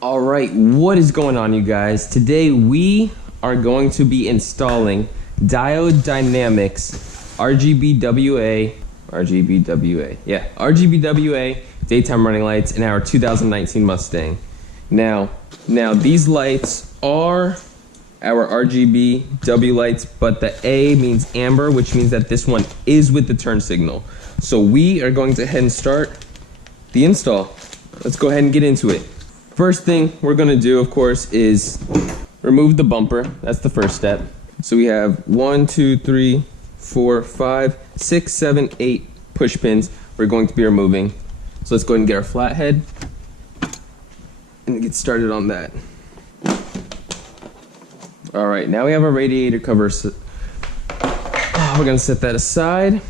All right, what is going on, you guys? Today we are going to be installing Diode Dynamics RGBWA daytime running lights in our 2019 Mustang. Now these lights are our RGBW lights, but the A means amber, which means that this one is with the turn signal. So we are going to head and start the install. Let's go ahead and get into it. First thing we're gonna do, of course, is remove the bumper. That's the first step. So we have 1, 2, 3, 4, 5, 6, 7, 8 push pins we're going to be removing. So let's go ahead and get our flathead and get started on that. All right, now we have our radiator cover. So we're gonna set that aside.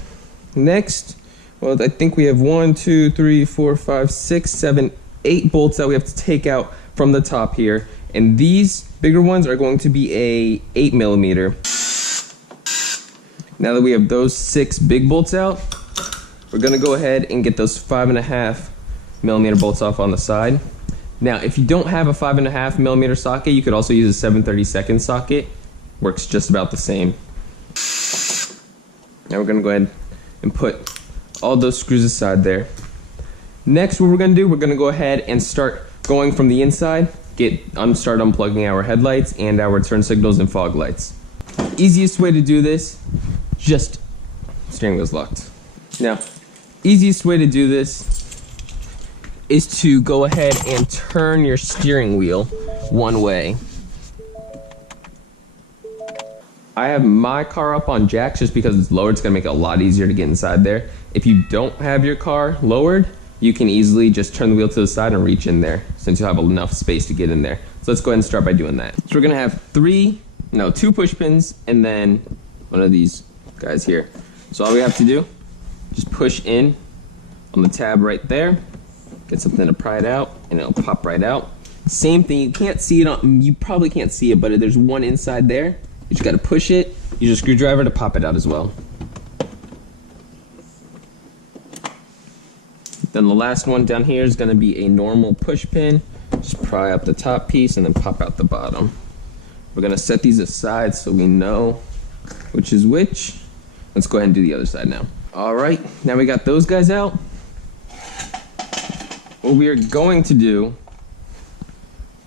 Next, well, I think we have 1, 2, 3, 4, 5, 6, 7, 8 bolts that we have to take out from the top here, and these bigger ones are going to be a 8mm. Now that we have those 6 big bolts out, we're gonna go ahead and get those 5.5mm bolts off on the side. Now, if you don't have a 5.5mm socket, you could also use a 7/32 socket. Works just about the same. Now we're gonna go ahead and put all those screws aside there. Next, what we're gonna do, we're gonna go ahead and start going from the inside, start unplugging our headlights and our turn signals and fog lights. Easiest way to do this, steering wheel's locked. Now, easiest way to do this is to go ahead and turn your steering wheel one way. I have my car up on jacks just because it's lowered. It's gonna make it a lot easier to get inside there. If you don't have your car lowered, you can easily just turn the wheel to the side and reach in there, since you'll have enough space to get in there. So let's go ahead and start by doing that. So we're gonna have 2 push pins and then one of these guys here. So all we have to do, just push in on the tab right there, get something to pry it out, and it'll pop right out. Same thing, you probably can't see it, but there's one inside there. You just gotta push it, use a screwdriver to pop it out as well. Then the last one down here is going to be a normal push pin. Just pry up the top piece and then pop out the bottom. We're going to set these aside so we know which is which. Let's go ahead and do the other side now. All right, now we got those guys out. What we are going to do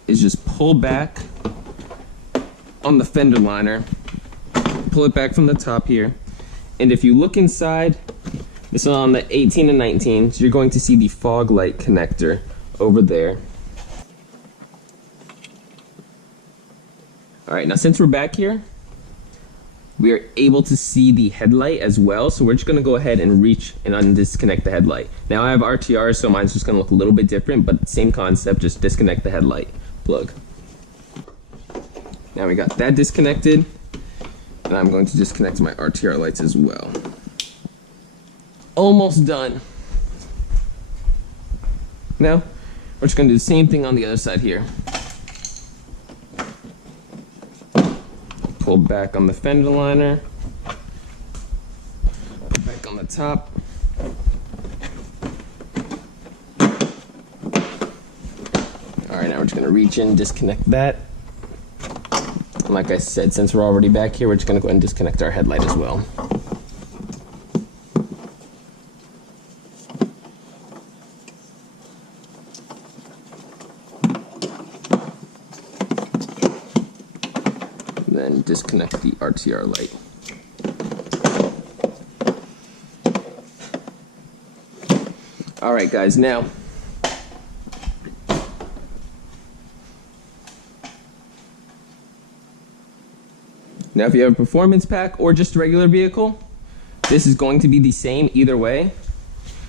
is just pull back on the fender liner. Pull it back from the top here. And if you look inside, this is on the 18 and 19, so you're going to see the fog light connector over there. All right, now since we're back here, we are able to see the headlight as well, so we're just gonna go ahead and reach and undisconnect the headlight. Now I have RTR, so mine's just gonna look a little bit different, but same concept, just disconnect the headlight plug. Now we got that disconnected, and I'm going to disconnect my RTR lights as well. Almost done. Now, we're just gonna do the same thing on the other side here. Pull back on the fender liner. Pull back on the top. All right, now we're just gonna reach in, disconnect that. And like I said, since we're already back here, we're just gonna go ahead and disconnect our headlight as well. Then disconnect the RTR light. All right, guys, now if you have a performance pack or just a regular vehicle, this is going to be the same either way.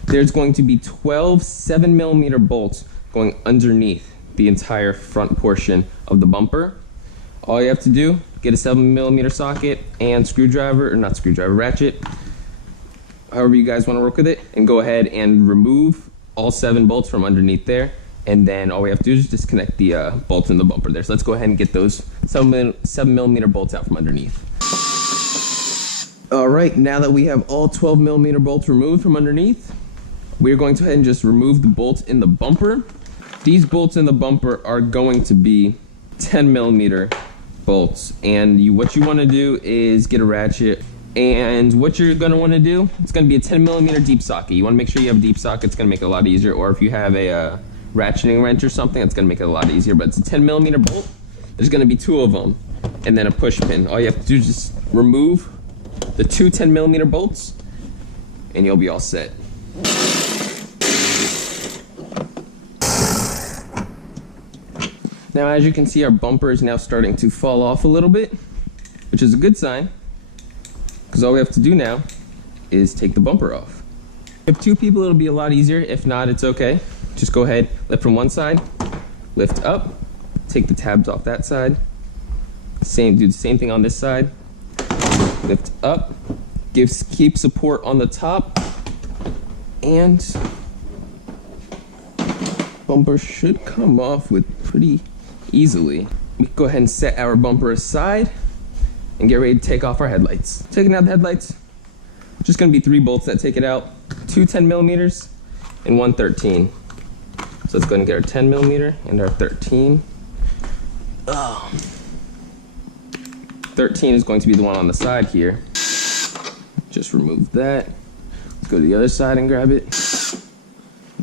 There's going to be 12 7mm bolts going underneath the entire front portion of the bumper. All you have to do, get a 7mm socket and ratchet, however you guys want to work with it, and go ahead and remove all 7 bolts from underneath there. And then all we have to do is disconnect the bolts in the bumper there. So let's go ahead and get those 7mm bolts out from underneath. All right, now that we have all 12mm bolts removed from underneath, we're going to go ahead and just remove the bolts in the bumper. These bolts in the bumper are going to be 10mm bolts, and what you want to do is get a ratchet, and what you're going to want to do, it's going to be a 10mm deep socket. You want to make sure you have a deep socket. It's going to make it a lot easier, or if you have a ratcheting wrench or something, it's going to make it a lot easier. But it's a 10mm bolt. There's going to be 2 of them, and then a push pin. All you have to do is just remove the 2 10mm bolts, and you'll be all set. Now, as you can see, our bumper is now starting to fall off a little bit, which is a good sign, because all we have to do now is take the bumper off. If 2 people, it'll be a lot easier. If not, it's okay. Just go ahead, lift from one side, lift up, take the tabs off that side. Do the same thing on this side. Lift up, keep support on the top, and bumper should come off with pretty easily. We can go ahead and set our bumper aside and get ready to take off our headlights. Taking out the headlights, just gonna be 3 bolts that take it out, 2 10mm and 1 13. So let's go ahead and get our 10mm and our 13. 13 is going to be the one on the side here. Just remove that. Let's go to the other side and grab it.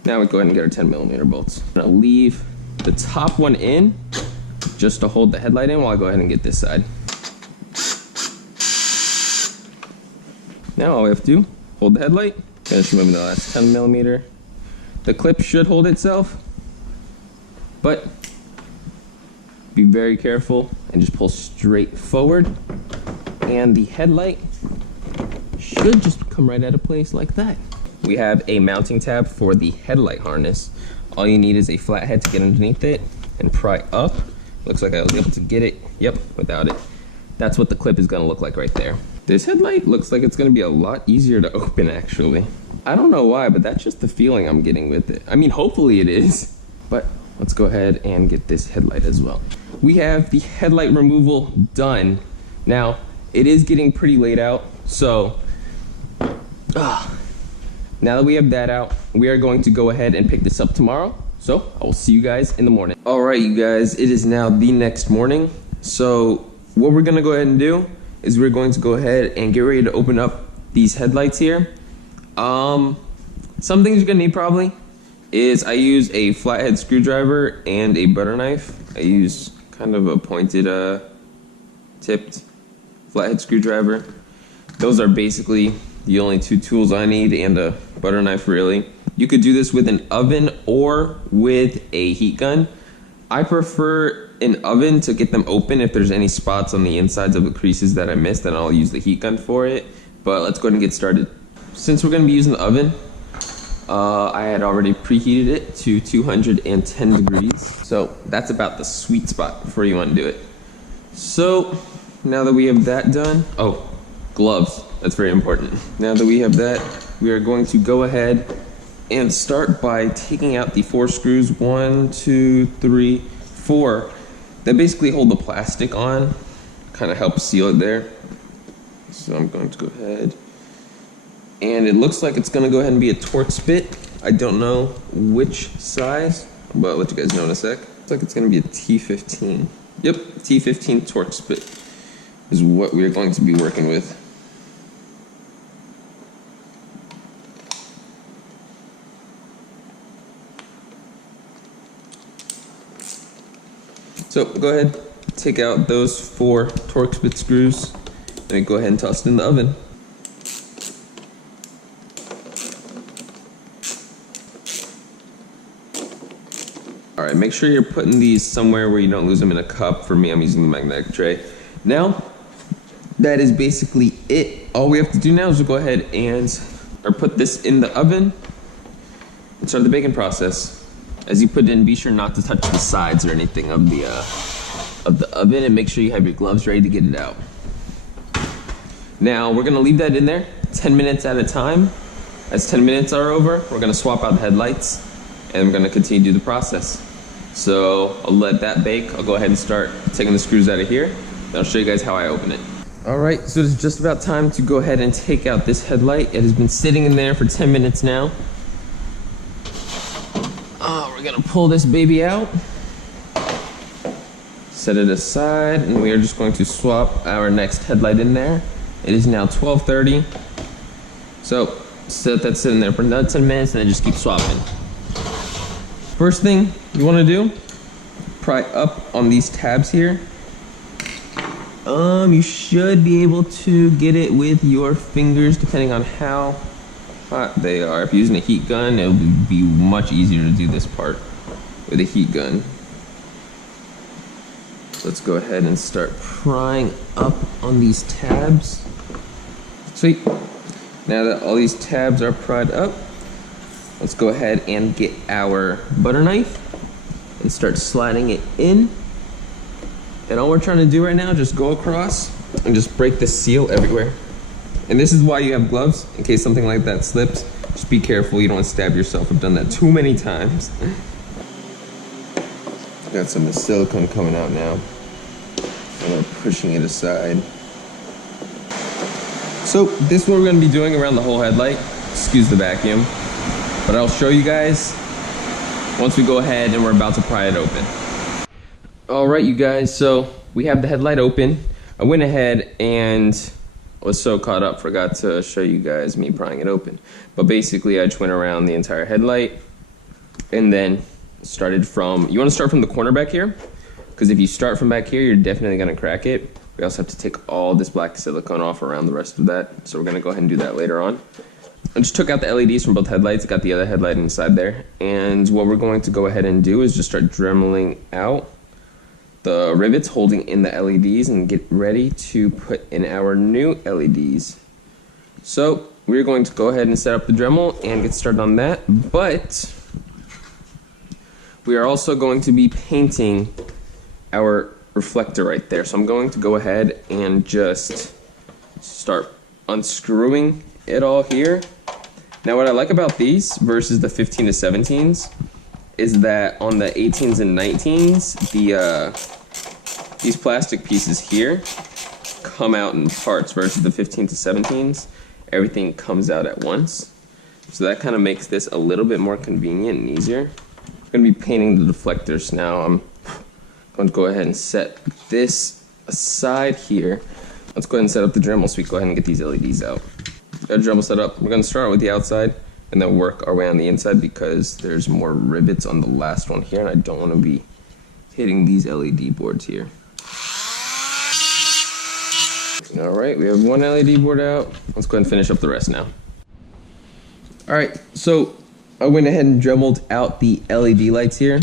Now we go ahead and get our 10mm bolts. I'm gonna leave the top one in just to hold the headlight in while I go ahead and get this side. Now all we have to do, hold the headlight, just remove the last 10mm. The clip should hold itself, but be very careful and just pull straight forward, and the headlight should just come right out of place like that. We have a mounting tab for the headlight harness. All you need is a flathead to get underneath it and pry up. Looks like I was able to get it, yep, without it. That's what the clip is gonna look like right there. This headlight looks like it's gonna be a lot easier to open, actually. I don't know why, but that's just the feeling I'm getting with it. I mean, hopefully it is, but let's go ahead and get this headlight as well. We have the headlight removal done. Now, it is getting pretty late out, so now that we have that out, we are going to go ahead and pick this up tomorrow. So I will see you guys in the morning. All right, you guys, it is now the next morning. So what we're gonna go ahead and do is we're going to go ahead and get ready to open up these headlights here. Some things you're gonna need probably is I use a flathead screwdriver and a butter knife. I use kind of a pointed tipped flathead screwdriver. Those are basically the only 2 tools I need, and a butter knife really. You could do this with an oven or with a heat gun. I prefer an oven to get them open. If there's any spots on the insides of the creases that I missed, then I'll use the heat gun for it. But let's go ahead and get started. Since we're gonna be using the oven, I had already preheated it to 210 degrees. So that's about the sweet spot before you wanna do it. So now that we have that done, oh, gloves, that's very important. Now that we have that, we are going to go ahead and start by taking out the 4 screws, 1, 2, 3, 4, that basically hold the plastic on, kind of help seal it there. So I'm going to go ahead, and it looks like it's gonna go ahead and be a Torx bit. I don't know which size, but I'll let you guys know in a sec. Looks like it's gonna be a T15. Yep, T15 Torx bit is what we are going to be working with. So go ahead, take out those 4 Torx bit screws, and go ahead and toss it in the oven. All right, make sure you're putting these somewhere where you don't lose them in a cup. For me, I'm using the magnetic tray. Now, that is basically it. All we have to do now is go ahead and put this in the oven and start the baking process. As you put it in, be sure not to touch the sides or anything of the oven, and make sure you have your gloves ready to get it out. Now, we're gonna leave that in there 10 minutes at a time. As 10 minutes are over, we're gonna swap out the headlights, and we're gonna continue to do the process. So I'll let that bake. I'll go ahead and start taking the screws out of here, and I'll show you guys how I open it. All right, so it's just about time to go ahead and take out this headlight. It has been sitting in there for 10 minutes now. Oh, we're gonna pull this baby out, set it aside, and we are just going to swap our next headlight in there. It is now 12:30. So set that sitting there for another 10 minutes and then just keep swapping. First thing you wanna do, pry up on these tabs here. You should be able to get it with your fingers depending on how hot they are. If you're using a heat gun, it'll be much easier to do this part with a heat gun. So let's go ahead and start prying up on these tabs. Sweet. Now that all these tabs are pried up, let's go ahead and get our butter knife and start sliding it in. And all we're trying to do right now is just go across and just break the seal everywhere. And this is why you have gloves, in case something like that slips. Just be careful, you don't want to stab yourself. I've done that too many times. Got some of the silicone coming out now. And we're pushing it aside. So this is what we're going to be doing around the whole headlight. Excuse the vacuum. But I'll show you guys once we go ahead and we're about to pry it open. Alright you guys, so we have the headlight open. I went ahead and was so caught up, forgot to show you guys me prying it open. But basically I just went around the entire headlight and then started from, you want to start from the corner back here? Because if you start from back here, you're definitely going to crack it. We also have to take all this black silicone off around the rest of that. So we're going to go ahead and do that later on. I just took out the LEDs from both headlights, got the other headlight inside there. And what we're going to go ahead and do is just start dremeling out the rivets holding in the LEDs and get ready to put in our new LEDs. So we're going to go ahead and set up the Dremel and get started on that, but we are also going to be painting our reflector right there. So I'm going to go ahead and just start unscrewing it all here. Now what I like about these versus the 15 to 17s is that on the 18s and 19s, these plastic pieces here come out in parts versus the 15 to 17s. Everything comes out at once. So that kind of makes this a little bit more convenient and easier. I'm going to be painting the deflectors now. I'm going to go ahead and set this aside here. Let's go ahead and set up the Dremel so we can go ahead and get these LEDs out. Got a Dremel set up. We're going to start with the outside and then work our way on the inside because there's more rivets on the last one here and I don't want to be hitting these LED boards here. Alright, we have one LED board out. Let's go ahead and finish up the rest now. Alright, so I went ahead and dremeled out the LED lights here.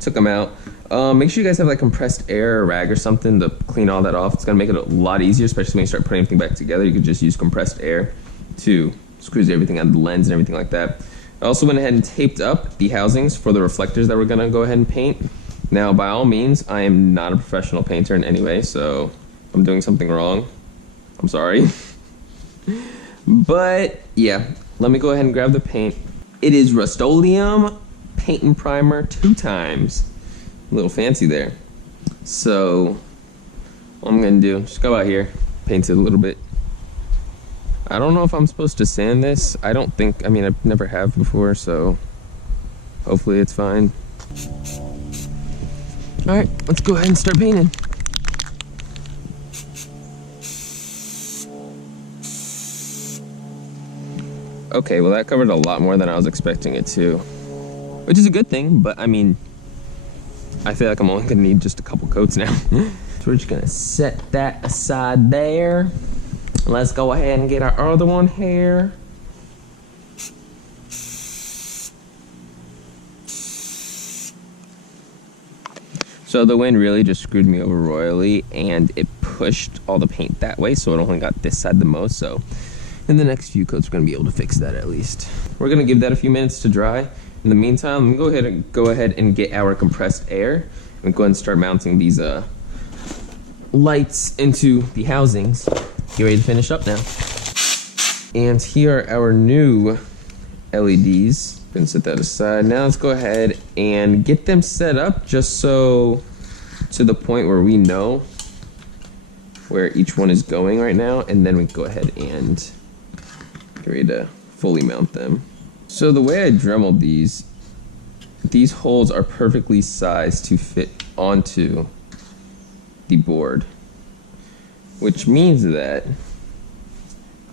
Took them out. Make sure you guys have like compressed air or rag or something to clean all that off. It's going to make it a lot easier, especially when you start putting everything back together. You could just use compressed air to squeeze everything out of the lens and everything like that. I also went ahead and taped up the housings for the reflectors that we're going to go ahead and paint. Now, by all means, I am not a professional painter in any way, so if I'm doing something wrong, I'm sorry. But, yeah, let me go ahead and grab the paint. It is Rust-Oleum Paint and Primer 2 times. A little fancy there. So, what I'm going to do, just go out here, paint it a little bit. I don't know if I'm supposed to sand this. I don't think, I mean, I never have before, so hopefully it's fine. Alright, let's go ahead and start painting. Okay, well that covered a lot more than I was expecting it to. Which is a good thing, but I mean, I feel like I'm only gonna need just a couple coats now. So we're just gonna set that aside there. Let's go ahead and get our other one here. So the wind really just screwed me over royally and it pushed all the paint that way, so it only got this side the most. So in the next few coats we're gonna be able to fix that at least. We're gonna give that a few minutes to dry. In the meantime, I'm gonna go ahead and get our compressed air and go ahead and start mounting these lights into the housings. Get ready to finish up now. And here are our new LEDs. Gonna set that aside. Now let's go ahead and get them set up just so to the point where we know where each one is going right now, and then we can go ahead and get ready to fully mount them. So the way I dremeled these these holes are perfectly sized to fit onto the board, which means that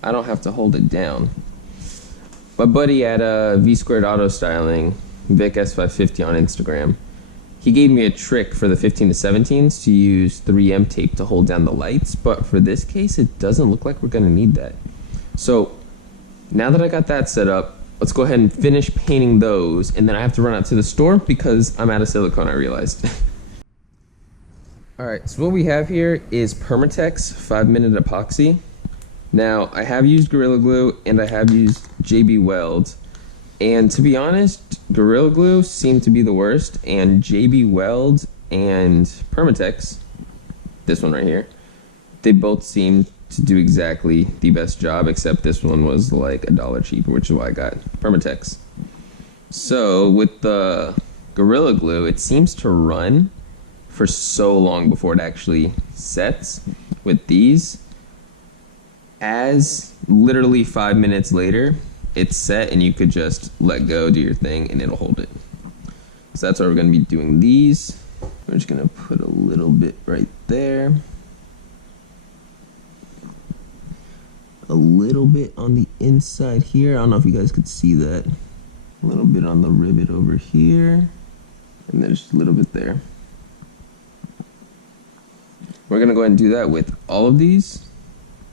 I don't have to hold it down. My buddy at V Squared Auto Styling, Vic S550 on Instagram, he gave me a trick for the 15 to 17s to use 3M tape to hold down the lights, but for this case it doesn't look like we're gonna need that. So now that I got that set up, let's go ahead and finish painting those, and then I have to run out to the store because I'm out of silicone, I realized. Alright, so what we have here is Permatex 5-minute epoxy. Now, I have used Gorilla Glue and I have used JB Weld, and to be honest, Gorilla Glue seemed to be the worst, and JB Weld and Permatex, this one right here, they both seemed to do exactly the best job, except this one was like $1 cheaper, which is why I got Permatex. So with the Gorilla Glue, it seems to run for so long before it actually sets. With these, as literally 5 minutes later, it's set and you could just let go, do your thing, and it'll hold it. So that's why we're gonna be doing these. We're just gonna put a little bit right there. A little bit on the inside here. I don't know if you guys could see that. A little bit on the rivet over here. And then just a little bit there. We're gonna go ahead and do that with all of these,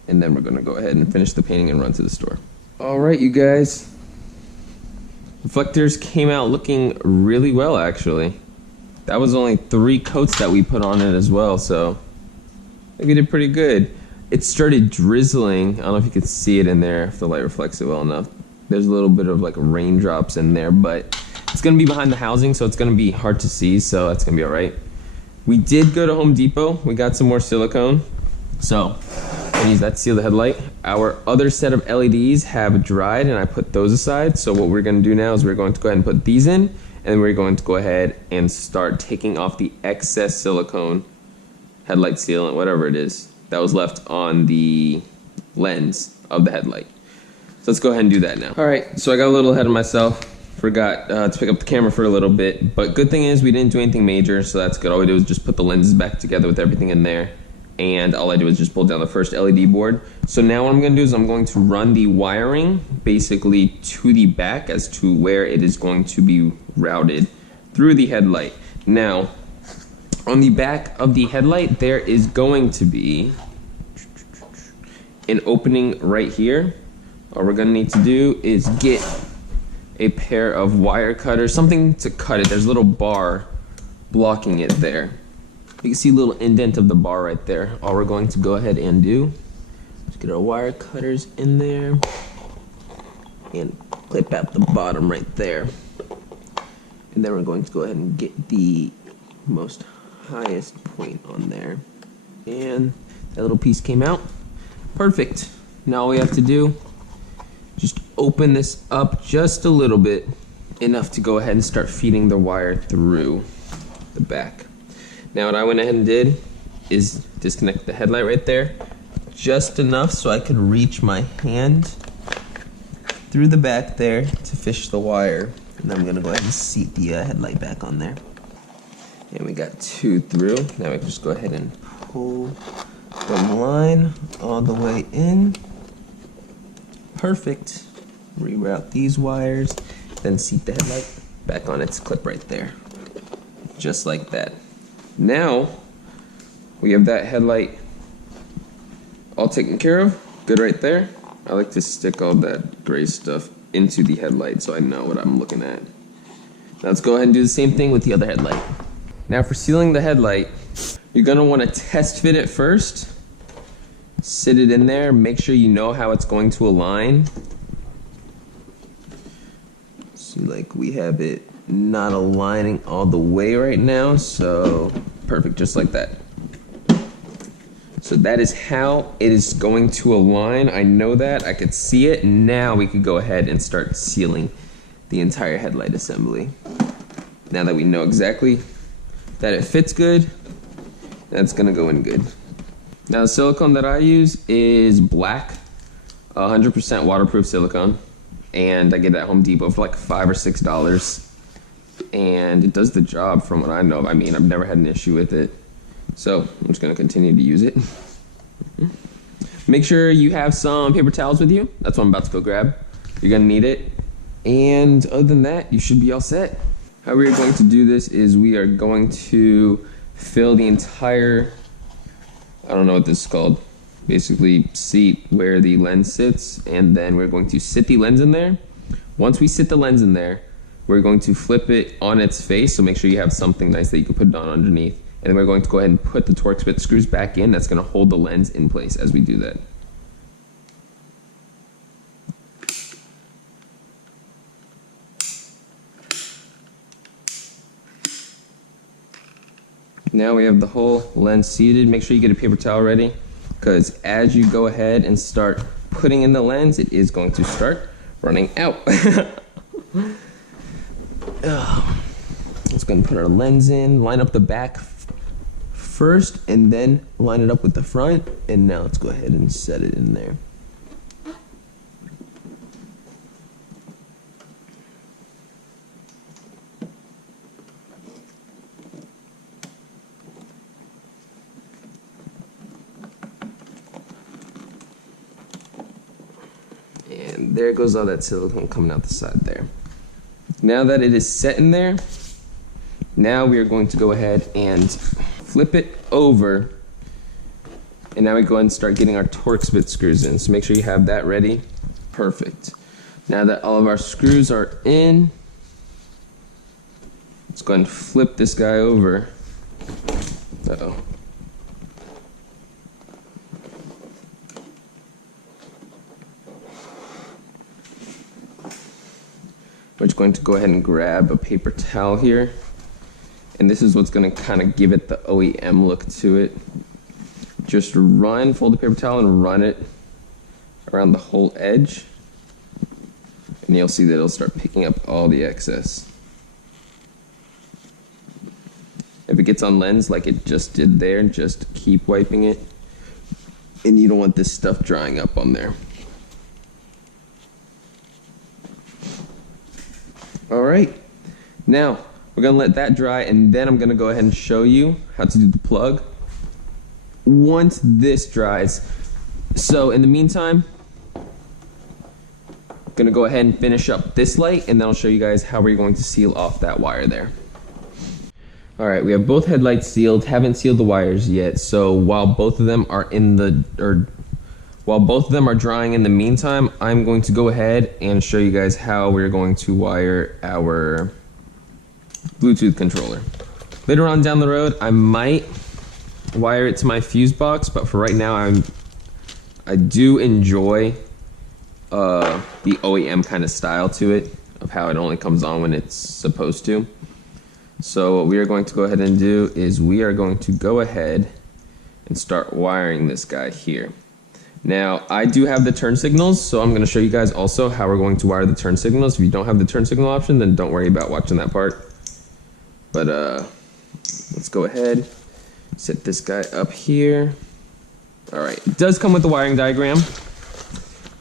and then we're gonna go ahead and finish the painting and run to the store. All right, you guys. Reflectors came out looking really well, actually. That was only 3 coats that we put on it as well, so I think we did pretty good. It started drizzling. I don't know if you could see it in there, if the light reflects it well enough. There's a little bit of like raindrops in there, but it's gonna be behind the housing, so it's gonna be hard to see, so that's gonna be all right. We did go to Home Depot. We got some more silicone, so I'm gonna use that to seal the headlight. Our other set of LEDs have dried, and I put those aside. So what we're gonna do now is we're going to go ahead and put these in, and we're going to go ahead and start taking off the excess silicone, headlight sealant, whatever it is, that was left on the lens of the headlight. So let's go ahead and do that now. All right, so I got a little ahead of myself. Forgot to pick up the camera for a little bit, but good thing is we didn't do anything major, so that's good. All we did was just put the lenses back together with everything in there, and all I did was just pull down the first LED board. So now what I'm gonna do is I'm going to run the wiring basically to the back as to where it is going to be routed through the headlight. Now, on the back of the headlight, there is going to be an opening right here. All we're gonna need to do is get a pair of wire cutters, something to cut it. There's a little bar blocking it there. You can see a little indent of the bar right there. All we're going to go ahead and do is get our wire cutters in there and clip out the bottom right there. And then we're going to go ahead and get the most highest point on there. And that little piece came out. Perfect. Now all we have to do, just open this up just a little bit, enough to go ahead and start feeding the wire through the back. Now what I went ahead and did is disconnect the headlight right there, just enough so I could reach my hand through the back there to fish the wire. And then I'm gonna go ahead and seat the headlight back on there. And we got 2 through. Now we can just go ahead and pull the line all the way in. Perfect. Reroute these wires, then seat the headlight back on its clip right there. Just like that. Now, we have that headlight all taken care of. Good right there. I like to stick all that gray stuff into the headlight so I know what I'm looking at. Now let's go ahead and do the same thing with the other headlight. Now for sealing the headlight, you're gonna wanna test fit it first. Sit it in there, make sure you know how it's going to align. See, like we have it not aligning all the way right now, so perfect, just like that. So that is how it is going to align. I know that, I could see it. Now we could go ahead and start sealing the entire headlight assembly. Now that we know exactly that it fits good, that's gonna go in good. Now the silicone that I use is black, 100% waterproof silicone, and I get it at Home Depot for like $5 or $6. and it does the job from what I know. I mean, I've never had an issue with it. So I'm just gonna continue to use it. Make sure you have some paper towels with you. That's what I'm about to go grab. You're gonna need it. And other than that, you should be all set. How we are going to do this is we are going to fill the entire, I don't know what this is called, basically seat where the lens sits, and then we're going to sit the lens in there. Once we sit the lens in there, we're going to flip it on its face, so make sure you have something nice that you can put it on underneath. And then we're going to go ahead and put the Torx bit screws back in. That's going to hold the lens in place as we do that. Now we have the whole lens seated. Make sure you get a paper towel ready, because as you go ahead and start putting in the lens, it is going to start running out. Let's go and put our lens in, line up the back first, and then line it up with the front. And now let's go ahead and set it in there. And there goes all that silicone coming out the side there. Now that it is set in there, now we are going to go ahead and flip it over. And now we go ahead and start getting our Torx bit screws in. So make sure you have that ready. Perfect. Now that all of our screws are in, let's go ahead and flip this guy over. Uh-oh. We're just going to go ahead and grab a paper towel here. And this is what's going to kind of give it the OEM look to it. Just fold the paper towel and run it around the whole edge. And you'll see that it'll start picking up all the excess. If it gets on lens like it just did there, just keep wiping it. And you don't want this stuff drying up on there. All right, now we're gonna let that dry, and then I'm gonna go ahead and show you how to do the plug once this dries. So in the meantime, I'm gonna go ahead and finish up this light, and then I'll show you guys how we're going to seal off that wire there. All right, we have both headlights sealed, haven't sealed the wires yet. So while both of them are drying in the meantime, I'm going to go ahead and show you guys how we're going to wire our Bluetooth controller. Later on down the road, I might wire it to my fuse box, but for right now, I do enjoy the OEM kind of style to it, of how it only comes on when it's supposed to. So what we are going to go ahead and do is we are going to go ahead and start wiring this guy here. Now, I do have the turn signals, so I'm going to show you guys also how we're going to wire the turn signals. If you don't have the turn signal option, then don't worry about watching that part. But let's go ahead, set this guy up here. All right, it does come with the wiring diagram.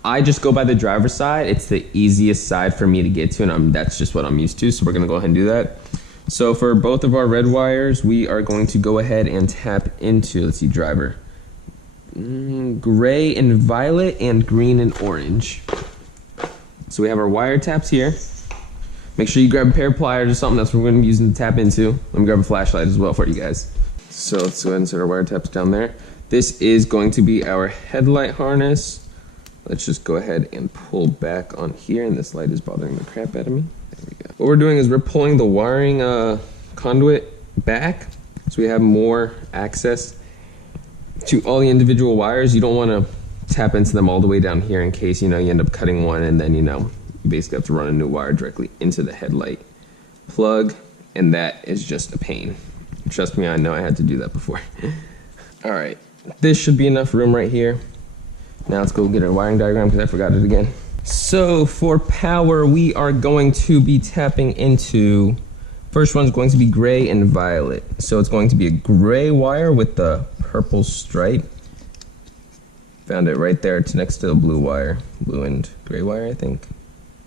I just go by the driver's side. It's the easiest side for me to get to, and that's just what I'm used to, so we're going to go ahead and do that. So for both of our red wires, we are going to go ahead and tap into, let's see, driver. Gray and violet and green and orange. So we have our wire taps here. Make sure you grab a pair of pliers or something. That's what we're going to be using to tap into. Let me grab a flashlight as well for you guys. So let's go ahead and set our wire taps down there. This is going to be our headlight harness. Let's just go ahead and pull back on here, and this light is bothering the crap out of me. There we go. What we're doing is we're pulling the wiring conduit back, so we have more access to all the individual wires. You don't want to tap into them all the way down here in case, you end up cutting one, and then, you basically have to run a new wire directly into the headlight plug, and that is just a pain. Trust me, I know I had to do that before. All right, this should be enough room right here. Now let's go get our wiring diagram because I forgot it again. So for power, we are going to be tapping into, first one's going to be gray and violet. So it's going to be a gray wire with the purple stripe. Found it right there. It's next to the blue wire. Blue and gray wire, I think.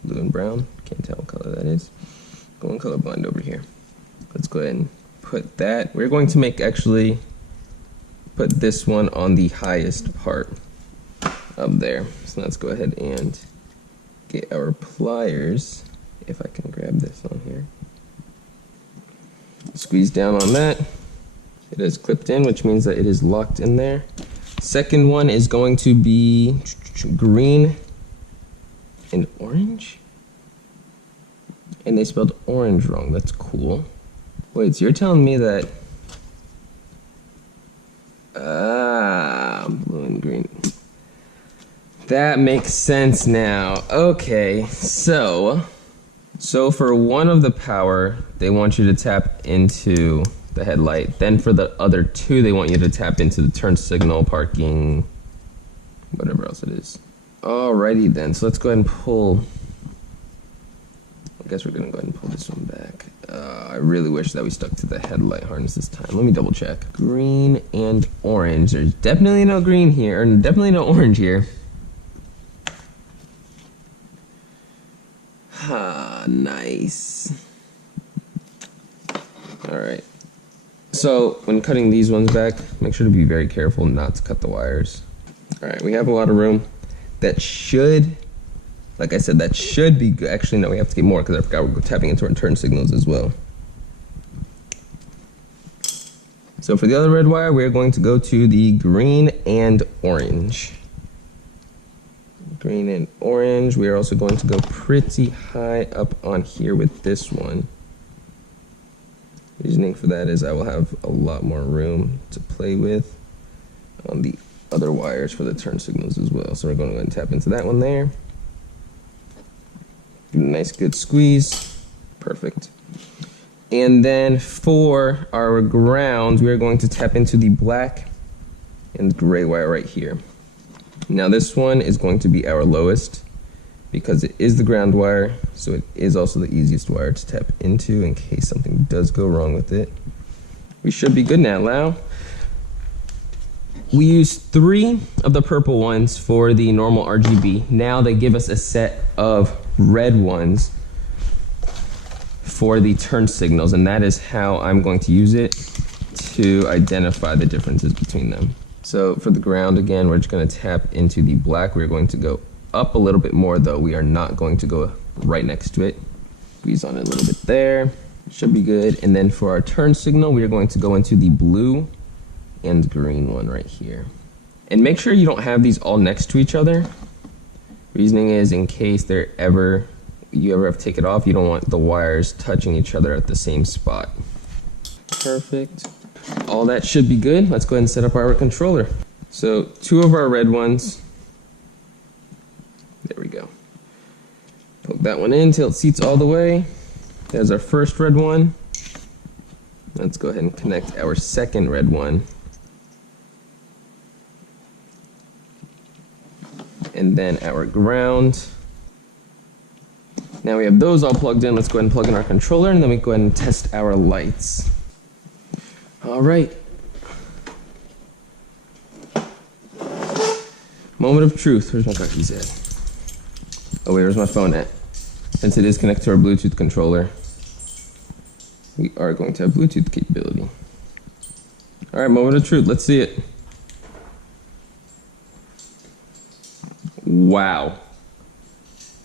Blue and brown. Can't tell what color that is. Going colorblind over here. Let's go ahead and put that. We're going to actually put this one on the highest part up there. So let's go ahead and get our pliers, if I can grab this on here. Squeeze down on that. It is clipped in, which means that it is locked in there. Second one is going to be green and orange. And they spelled orange wrong. That's cool. Wait, so you're telling me that... blue and green. That makes sense now. Okay, so for one of the power, they want you to tap into the headlight. Then for the other two, they want you to tap into the turn signal, parking, whatever else it is. Alrighty then, so let's go ahead and pull. I guess we're gonna go ahead and pull this one back. I really wish that we stuck to the headlight harness this time. Let me double check. Green and orange. There's definitely no green here, and definitely no orange here. Nice. Alright. So, when cutting these ones back, make sure to be very careful not to cut the wires. Alright, we have a lot of room. That should, like I said, that should be good. Actually, no, we have to get more because I forgot we're tapping into our turn signals as well. So for the other red wire, we're going to go to the green and orange. Green and orange. We are also going to go pretty high up on here with this one. Reasoning for that is I will have a lot more room to play with on the other wires for the turn signals as well. So we're going to go ahead and tap into that one there. Give it a nice good squeeze. Perfect. And then for our ground, we are going to tap into the black and gray wire right here. Now this one is going to be our lowest because it is the ground wire, so it is also the easiest wire to tap into in case something does go wrong with it. We should be good now. We used 3 of the purple ones for the normal RGB. Now they give us a set of red ones for the turn signals, and that is how I'm going to use it to identify the differences between them. So for the ground, again, we're just going to tap into the black. We're going to go up a little bit more, though. We are not going to go right next to it. Squeeze on it a little bit there. Should be good. And then for our turn signal, we are going to go into the blue and green one right here. And make sure you don't have these all next to each other. Reasoning is in case you ever have to take it off, you don't want the wires touching each other at the same spot. Perfect. All that should be good. Let's go ahead and set up our controller. So 2 of our red ones. There we go. Poke that one in till it seats all the way. There's our first red one. Let's go ahead and connect our second red one. And then our ground. Now we have those all plugged in. Let's go ahead and plug in our controller, and then we go ahead and test our lights. All right. Moment of truth. Where's my car keys at? Oh wait, where's my phone at? Since it is connected to our Bluetooth controller, we are going to have Bluetooth capability. All right, moment of truth. Let's see it. Wow.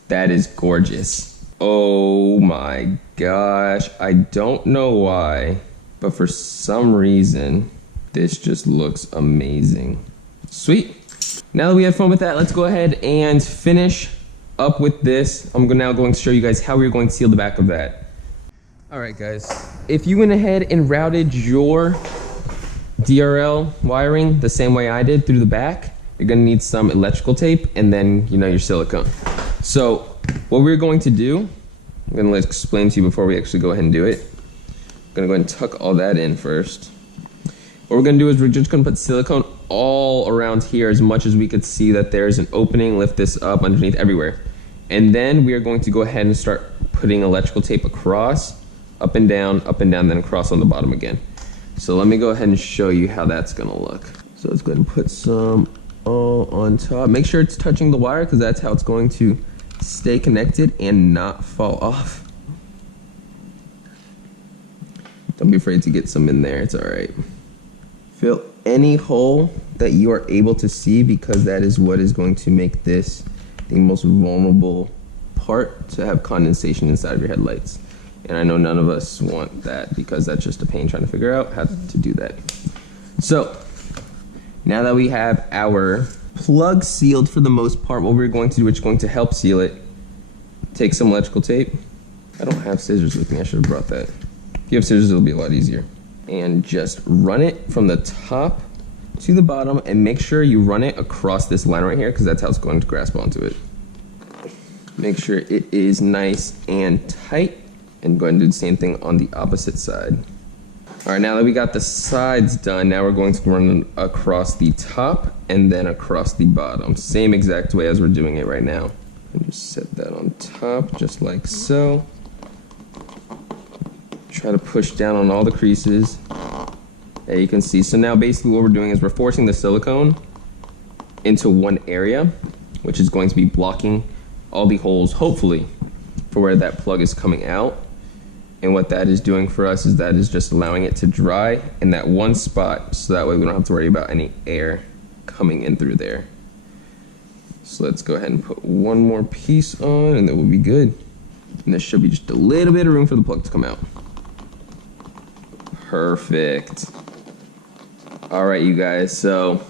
That is gorgeous. Oh my gosh. I don't know why, but for some reason, this just looks amazing. Sweet. Now that we have fun with that, let's go ahead and finish up with this. I'm now going to show you guys how we're going to seal the back of that. All right, guys. If you went ahead and routed your DRL wiring the same way I did through the back, you're gonna need some electrical tape and then, your silicone. So what we're going to do, I'm gonna explain to you before we actually go ahead and do it. I'm gonna go ahead and tuck all that in first. What we're gonna do is we're just gonna put silicone all around here as much as we could see that there's an opening, lift this up underneath everywhere. And then we are going to go ahead and start putting electrical tape across, up and down, then across on the bottom again. So let me go ahead and show you how that's gonna look. So let's go ahead and put some all on top. Make sure it's touching the wire because that's how it's going to stay connected and not fall off. Don't be afraid to get some in there, it's all right. Fill any hole that you are able to see, because that is what is going to make this the most vulnerable part to have condensation inside of your headlights. And I know none of us want that, because that's just a pain trying to figure out how to do that. So now that we have our plug sealed for the most part, what we're going to do, which is going to help seal it, take some electrical tape. I don't have scissors with me, I should have brought that. If you have scissors, it'll be a lot easier. And just run it from the top to the bottom, and make sure you run it across this line right here, because that's how it's going to grasp onto it. Make sure it is nice and tight, and go ahead and do the same thing on the opposite side. All right, now that we got the sides done, now we're going to run across the top and then across the bottom. Same exact way as we're doing it right now. And just set that on top, just like so. Try to push down on all the creases. There you can see. So now basically what we're doing is we're forcing the silicone into one area, which is going to be blocking all the holes, hopefully, for where that plug is coming out. And what that is doing for us is that is just allowing it to dry in that one spot, so that way we don't have to worry about any air coming in through there. So let's go ahead and put one more piece on, and then we'll be good. And there should be just a little bit of room for the plug to come out. Perfect. All right, you guys, so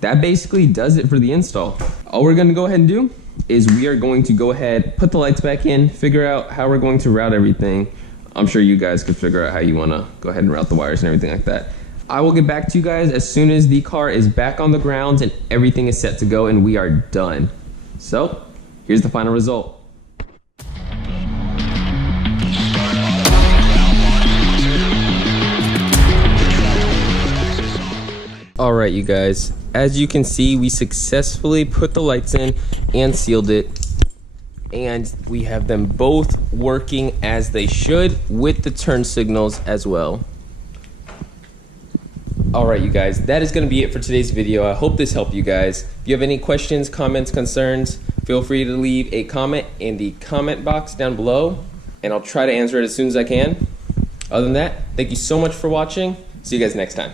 that basically does it for the install. All we're gonna go ahead and do is we are going to go ahead, put the lights back in, figure out how we're going to route everything. I'm sure you guys could figure out how you wanna go ahead and route the wires and everything like that. I will get back to you guys as soon as the car is back on the ground and everything is set to go and we are done. So, here's the final result. All right, you guys, as you can see, we successfully put the lights in and sealed it, and we have them both working as they should with the turn signals as well. All right, you guys, that is going to be it for today's video. I hope this helped you guys. If you have any questions, comments, concerns, feel free to leave a comment in the comment box down below, and I'll try to answer it as soon as I can. Other than that, thank you so much for watching. See you guys next time.